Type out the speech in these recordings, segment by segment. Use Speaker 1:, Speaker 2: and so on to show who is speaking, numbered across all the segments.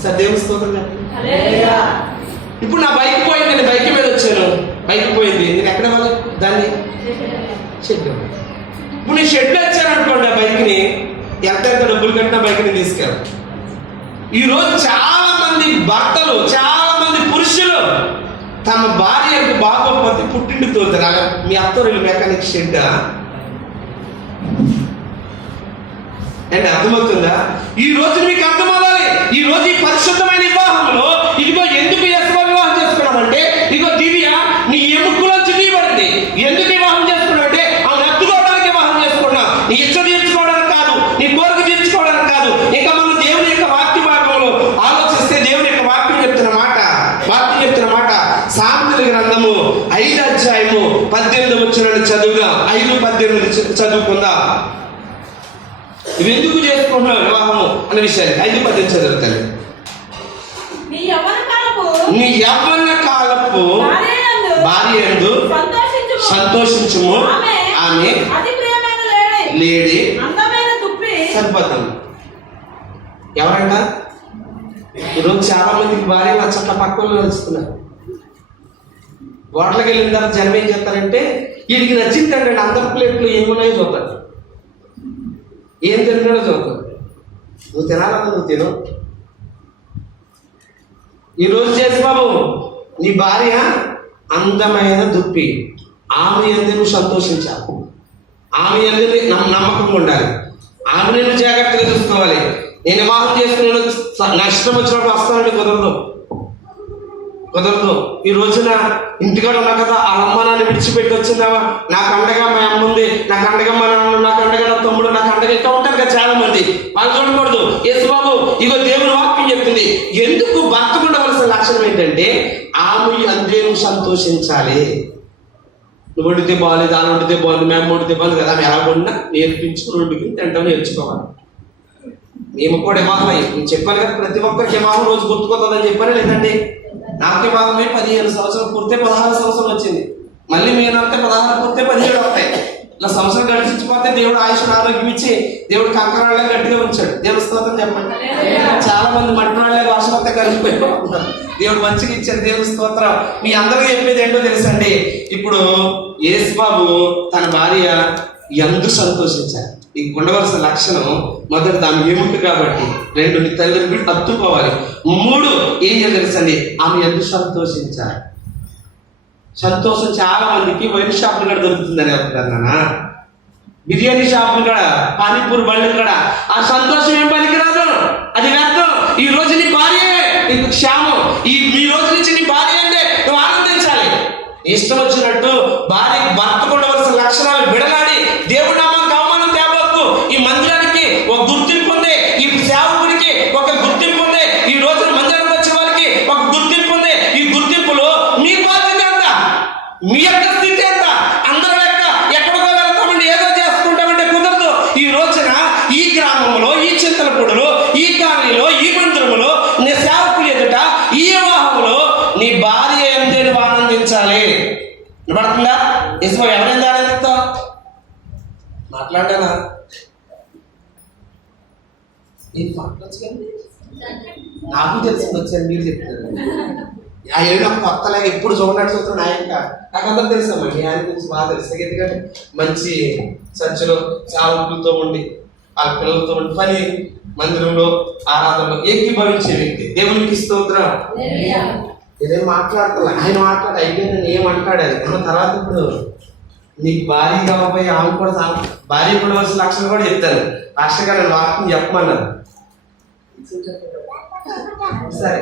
Speaker 1: Sir దేవుని స్తోత్రం. ఇప్పుడు నా బైక్ పోయింది నేను బైక్ మీద వచ్చాను. బైక్ పోయింది. నేను ఎక్కడ దాన్ని? షెడ్ ఇప్పుడు నేను షెడ్ వచ్చాను అనుకోండి ఆ బైక్ని ఎంత ఎంత డబ్బులు కట్టినా బైక్ని తీసుకెళ్ళి ఈ రోజు చాలా మంది భర్తలు చాలా మంది పురుషులు తమ భార్యకు పుట్టింటి తోలుతారు మీ అత్తరు మెకానిక్ షెడ్ అంటే అర్థమవుతుందా? ఈ రోజు మీకు అర్థమవ్వాలి. ఈ రోజు ఈ పరిశుద్ధమైన వివాహంలో ఇదిగో ఎందుకు ఎస్వ వివాహం చేసుకున్నామంటే ఇదిగో దివ్య నీ ఎముకలోంచి తీయబడింది ఎందుకు వివాహం చేసుకున్నావు అంటే ఆమె ఎత్తుకోవడానికి వివాహం చేసుకున్నా. నీ ఇచ్చ తీర్చుకోవడానికి కాదు నీ కోరిక తీర్చుకోవడానికి కాదు. ఇంకా మనం దేవుని యొక్క వాక్య మార్గంలో ఆలోచిస్తే దేవుని యొక్క వాక్యం చెప్తున్న మాట వాక్యం చెప్తున్న మాట సామెతల గ్రంథము ఐదు అధ్యాయము పద్దెనిమిది వచ్చిన చదువుగా ఐదు పద్దెనిమిది చదువుకుందా చదువుకుందాం. ఇవి ఎందుకు చేసుకుంటున్నావు వివాహము అనే విషయాన్ని ఐదు పద్దెనిమిది చదువుతాను.
Speaker 2: నీ యవ్వన కాలపు
Speaker 1: భార్య యందు
Speaker 2: సంతోషించుము. ఆమె లేడీ
Speaker 1: సరిపోతాను. ఎవరంట? ఈరోజు చాలా మందికి భార్య నచ్చట్ల పక్కన నచ్చుతున్నారు హోటల్కి వెళ్ళిన తర్వాత జనం ఏం చెప్తారంటే వీడికి నచ్చిందంటే అందరి ప్లేట్లు ఏమున్నాయో చూస్తారు. ఏం తిన్నాడో చూస్తారు నువ్వు తినాలన్నా నువ్వు తిను. ఈరోజు చేసి బాబు నీ భార్య అందమైన దుప్పి. ఆమె ఎందు నువ్వు సంతోషించాలి. ఆమె ఎందు నమ్మకంగా ఉండాలి. ఆమె నేను జాగ్రత్తగా చూసుకోవాలి. నేను వివాహం చేసుకుని నష్టం వచ్చినప్పుడు వస్తానంటే కుదరదు. కుదరదు. ఈ రోజున ఇంటికాడ ఉన్నా కదా ఆ అమ్మ నాన్న విడిచిపెట్టి వచ్చిందావా నాకు అండగా మా అమ్మ ఉంది నాకు అండగా మా నాన్న నాకు అండగా నా తమ్ముడు నాకు అండగా ఇట్లా ఉంటారు కదా చాలా మంది వాళ్ళు చూడకూడదు. యేసు బాబు ఇగో దేవుని వాక్యం చెప్తుంది. ఎందుకు భర్త ఉండవలసిన లక్షణం ఏంటంటే ఆమె అందే సంతోషించాలి. నువ్వు వండితే బాగాలేదు ఆమె వండితే బాగుంది మేము వండితే బాగుంది కదా ఆమె ఎలా వండినా నేర్పించుకుని వండుకుని తింటాం నేర్చుకోవాలి. మేము కూడా వివాహం అయ్యి నేను చెప్పాను కదా ప్రతి ఒక్కరికి వివాహం రోజు గుర్తుకోతుందని చెప్పాను లేదండి నాకే వివాహమే పదిహేను సంవత్సరాలు పూర్తే పదహారు సంవత్సరాలు వచ్చింది. మళ్ళీ నేను అంటే పదహారు పూర్తే పదిహేడు వస్తాయి. ఇలా సంవత్సరం గడిచిపోతే దేవుడు ఆయుష్ ఆరోగ్యం ఇచ్చి దేవుడు కంకరాళ్ళ గట్టిగా ఉంచాడు. దేవుడు స్తోత్రం చెప్పండి. చాలా మంది మట్టినాళ్ళే వర్షం వస్తే కలిసిపోయిపోతున్నారు. దేవుడు మంచిగా ఇచ్చాడు. దేవుడు స్తోత్రం. మీ అందరికీ చెప్పేది ఏంటో తెలుసండి? ఇప్పుడు యేసుబాబు తన భార్య ఎందు సంతోషించారు. ఈ ఉండవలసిన లక్షణం మొదటి దాని ఏముంది కాబట్టి? రెండు నీ తల్లిని అత్తుకోవాలి మూడు ఏం చేయాలి తెలుసండి ఆమె ఎందు సంతోషించాలి. సంతోషం చాలా మందికి వైన్ షాపులు కూడా దొరుకుతుందని చెప్తారు బిర్యానీ షాపులు కూడా పానీపూరి బళ్ళు కూడా. ఆ సంతోషం ఏం పనికిరాదు? అది వ్యర్థం. ఈ రోజు నీ భార్య నీకు క్షేమం. ఈ మీ రోజు నుంచి నీ భార్య అంటే నువ్వు ఆనందించాలి. ఇష్టం వచ్చినట్టు భార్య భర్త ఉండవలసిన లక్షణాలు విడనాడి దేవుడు నామానికి అవమానం తేవద్దు ఈ మందిరానికి ఒక గుర్తింపు ఉంది ఈ సేవకుడికి ఒక గుర్తింపు ఉంది ఈ రోజున మందిరానికి వచ్చే వారికి ఒక గుర్తింపు ఉంది ఈ గుర్తింపులో మీ బాధ్యత ఎంత మీ యొక్క స్థితి ఎంత అందరం యొక్క ఎక్కడికో వెళ్తామండి ఏదో చేసుకుంటామంటే కుదరదు ఈ రోజున ఈ గ్రామంలో ఈ చింతలపూడిలో ఈ కాలనీలో ఈ మందిరంలో నీ సేవకులు ఎదుట ఈ వివాహంలో నీ భార్య ఎంతే నువ్వు ఆనందించాలి వినపడుతుందా? ఇసుమ ఎవరైంది ఆనందిస్తావు మాట్లాడానా? నేను మాట్లాడచ్చు కానీ నాకు తెలిసింది వచ్చాను మీరు చెప్తారు ఆ ఏడు కొత్తలాగా ఎప్పుడు చూడండి చూస్తున్న ఆయన నాకు అందరూ తెలుసామండి ఆయన గురించి బాగా తెలుసు ఎందుకంటే మంచి సంచలో చావులతో ఉండి ఆ పిల్లలతో ఉండి పని మందిరంలో ఆరాధనలో ఏకీభవించే వ్యక్తి. దేవునికి స్తోత్రం. నేనేం మాట్లాడతా ఆయన మాట్లాడి అయిపోయింది. నేను ఏమంటాడు అది మన తర్వాత ఇప్పుడు నీకు భార్య కాకపోయి ఆమె కూడా భార్య కూడా వచ్చిన లక్షణం కూడా చెప్తాను. పాస్టర్ గారు వాక్యం చెప్పమన్నారు. సరే.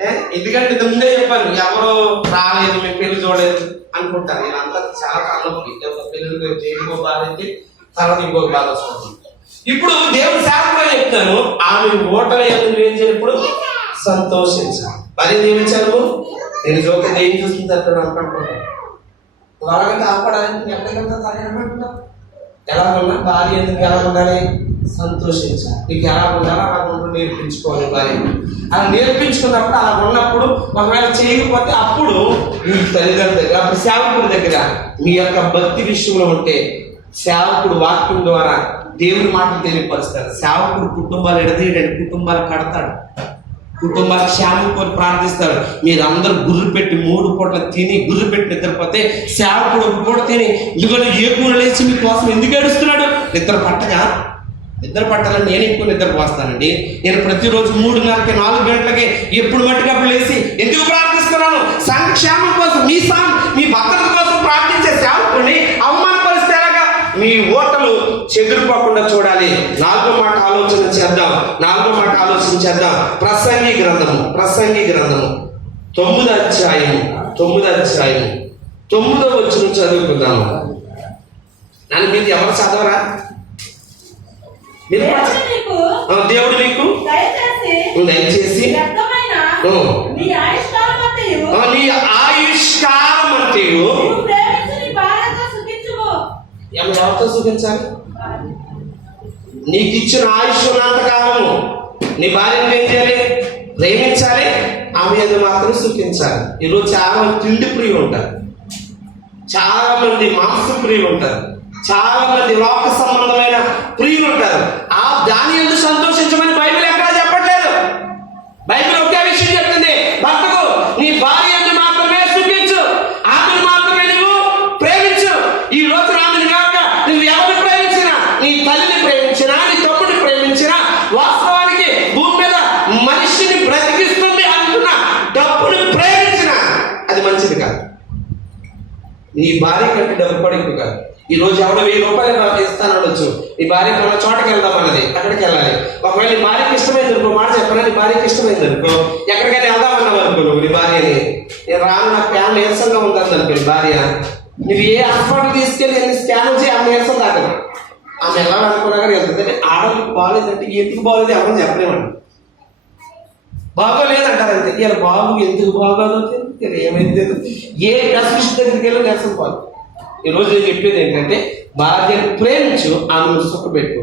Speaker 1: ఏ, ఎందుకంటే ఇది ముందే చెప్పాను ఎవరు రాలేదు మీ పెళ్ళి చూడలేదు అనుకుంటారు. వీళ్ళంతా చాలా తలనొప్పి పిల్లలు ఇంకో బాధ అయితే తర్వాత ఇంకో బాధ వస్తుంది. ఇప్పుడు దేవుడు శాస్త్రం చెప్తాను ఆమె ఓటమి ఎందుకు ఏం చేయప్పుడు సంతోషించాలి. మరి ఏమిచ్చారు నేను జోక ఏం చూస్తుంది అక్కడ అనుకుంటున్నాను వాళ్ళని కాపాడాలని ఎక్కడికంతా ఎలా ఉన్నా భార్య ఎందుకు ఎలా ఉండాలి? సంతోషించాలి నీకు ఎలా ఉండాలో అలా ఉంటూ నేర్పించుకోవాలి భార్య. అలా నేర్పించుకున్నప్పుడు అలా ఉన్నప్పుడు ఒకవేళ చేయకపోతే అప్పుడు మీ తల్లిదండ్రుల దగ్గర అప్పుడు సేవకుడి దగ్గర మీ యొక్క భక్తి విషయంలో ఉంటే సేవకుడు వాక్యం ద్వారా దేవుని మాటలు తెలియపరుస్తారు సేవకుడు కుటుంబాలు ఎడదీయడండి కుటుంబాలు కడతాడు. కుటుంబ క్షేమం కోరి ప్రార్థిస్తారు. మీరందరూ గుర్రు పెట్టి మూడు పూట్ల తిని గుర్రు పెట్టి నిద్రపోతే సేవకుడు ఒక పూట తిని ఇదిగో ఏ కూర లేచి మీకోసం ఎందుకు ఏడుస్తున్నాడు? నిద్ర పట్టగా నిద్ర పట్టాలని నేను ఎక్కువ నిద్రపోస్తానండి. నేను ప్రతిరోజు మూడున్నరకి నాలుగు గంటలకి ఎప్పుడు మట్టుకప్పుడు లేచి ఎందుకు ప్రార్థిస్తున్నాను? సంక్షేమం కోసం మీ సాం మీ భద్రత కోసం ప్రార్థించే సేవకుడిని అవును మీ ఓటలు చెదిరిపోకుండా చూడాలి. నాలుగో మాట ఆలోచన చేద్దాం. నాలుగో మాట ఆలోచన చేద్దాం. ప్రసంగి గ్రంథము ప్రసంగి గ్రంథము. తొమ్మిది అధ్యాయము తొమ్మిది అధ్యాయము. తొమ్మిదో వచ్చిన చదువుకుందాము నన్ను మీరు ఎవరు చదవరా? మీరు
Speaker 2: దేవుడు
Speaker 1: మీకు?
Speaker 2: దయచేసి. నీ ఆయుష్కాలం అంతయు
Speaker 1: ఆ, నీ ఆయుష్కాలం అంతేయు
Speaker 2: నీవు ప్రేమించు నీ భార్యతో సుఖించుము
Speaker 1: ఎవరు ఎవరితో చూపించాలి? నీకు ఇచ్చిన ఆయుష్ ఉన్నంత కాలము నీ భార్యను ఏం చేయాలి? ప్రేమించాలి? ఆమె అది మాత్రం చూపించాలి. ఈరోజు చాలా మంది తిండి ప్రియ ఉంటారు. చాలా మంది మాంస ప్రియులు ఉంటారు. చాలా మంది లోక సంబంధమైన ప్రియులు ఉంటారు. ఆ దాని ఎందుకు సంతోషించమని బైబిల్ ఎక్కడా చెప్పట్లేదు. బైబిల్ ఒకే విషయం చెప్తుంది భక్తుడు నీ భార్యను మాత్రమే సుఖించు ఆమెను మాత్రమే నువ్వు ప్రేమించు ఈ రోజు ఆమెను కాక నువ్వు ఎవరిని ప్రేమించినా నీ తల్లిని ప్రేమించినా నీ తమ్ముడిని ప్రేమించినా వాస్తవానికి భూమి మీద మనిషిని బ్రతికిస్తుంది అంటున్న డబ్బుని ప్రేమించిన అది మంచిది కాదు నీ భార్య కంటే డబ్బు పడింపు కాదు. ఈ రోజు ఎవడో వెయ్యి రూపాయలు నాకు ఇస్తాను అనొచ్చు. నీ భార్య మన చోటకి వెళ్దాం అన్నది అక్కడికి వెళ్ళాలి. ఒకవేళ నీ భార్యకి ఇష్టమైంది అనుకో మాట చెప్పనా నీ భార్యకి ఇష్టమైంది అనుకో ఎక్కడికైనా వెళ్దామన్నావు అనుకో నువ్వు నీ భార్యని. నేను రాను నాకు ప్యాన్ నీరసంగా ఉంటుంది అనుకో నీ భార్య. నువ్వు ఏ హాస్పిటల్ తీసుకెళ్ళి నేను స్కాన్ చేసి ఆమె నీరసం దాకా ఆమె ఎలా అనుకున్నా కానీ వెళ్తుంది ఆడవాళ్ళకి బాగాలేదంటే ఎందుకు బాగాలేదు ఎవరు చెప్పలేమండి. బాగోలేదంటారు అంతే. ఇలా బాబు ఎందుకు బాగోలేదు? తెలియదు ఏమైంది తెలియదు ఏ స్పెషలిస్ట్ దగ్గరికి వెళ్ళి నేర్చుకోవాలి ఈ రోజు నేను చెప్పేది ఏంటంటే భార్యను ప్రేమించు ఆమెను సుఖపెట్టు